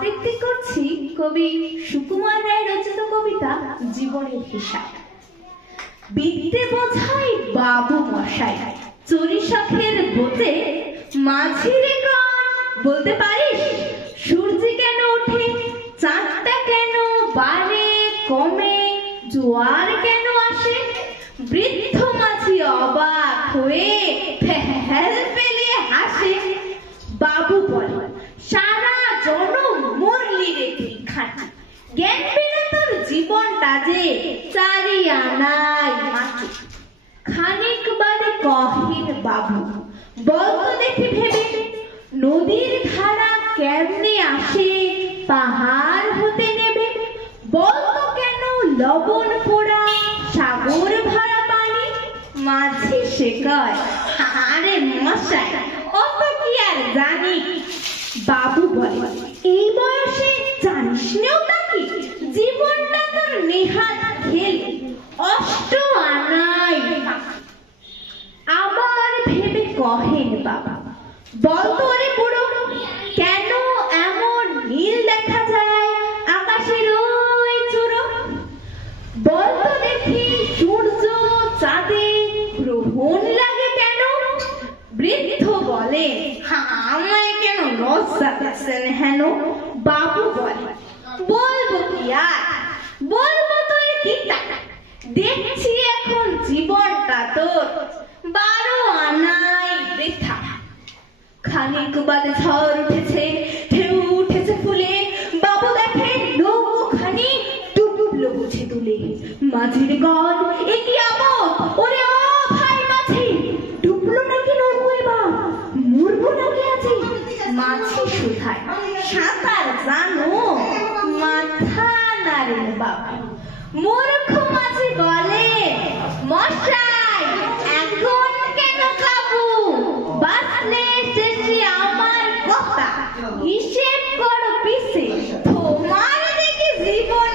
আবৃত্তি করছি কবি সুকুমার রায় রচিত কবিতা জীবনের হিসাব। বিদ্যে বোঝাই বাবু মশাই, চুরি শখের বোতে মাঝিরে গান বলতে পারিস? সূর্য কেন ওঠে, চাঁদটা কেন বাড়ে কমে, জোয়ার কেন আসে? বৃদ্ধ মাঝি অবাক হয়ে ফেল ফেলিয়ে হাসে। বাবু বলে, সারা জনম মরলি রে তুই খাঁটি, জ্ঞান পেলে তোর জীবনটা যে চারি আনাই মাটি। খানিক বাদে কহিন বাবু, বলতো দেখি ভেবে, নদীর ধারা কেমনে আসে পাহাড় হতে নেবে? বলতো কেন লবণ পোড়া সাগর ভরা পানি? মাঝি সে কয়, আরে মশাই অত কি আর জানি। বাবু বলে, এই বয়সে জানিস নেও নাকি, জীবনটা তোর নেহাত খেল অষ্ট আনাই। আবার ভেবে কহেন বাবা, বলতো রে বুড়ো, কেন এমন নীল দেখা যায় আকাশের ওই চূড়ো? বলতো দেখি সূর্য চাঁদে গ্রহণ লাগে কেন? বৃদ্ধ বলে, আমায় কেন লজ্জা দিচ্ছেন হেন? বাবু বলে, বলবো কি আর, বলবো তোর কি টাকা, দেখছি এখন জীবনটা তোর 12 আনাই বৃথা। খানিক বাদে ঝড় উঠেছে, ঢেউ উঠেছে ফুলে, বাবু দেখে নৌকাখানি ডুবলো বুঝে তুলে। মাঝির গল এ কি আপদ, ওরে ও ভাই মাঝি, ডুবলো নাকি নৌকো এবার, মরবো নাকি আছি? মাঝি শুধায়, সাঁতার জানো? মাথা নাড়েন বাবা। মূর্খ মাঝি বলে, মশাই এখন কেন খাবো, বাঁচলে শেষে আমার কথা, হিসেব করো পিছে, তোমার দেখি জীবন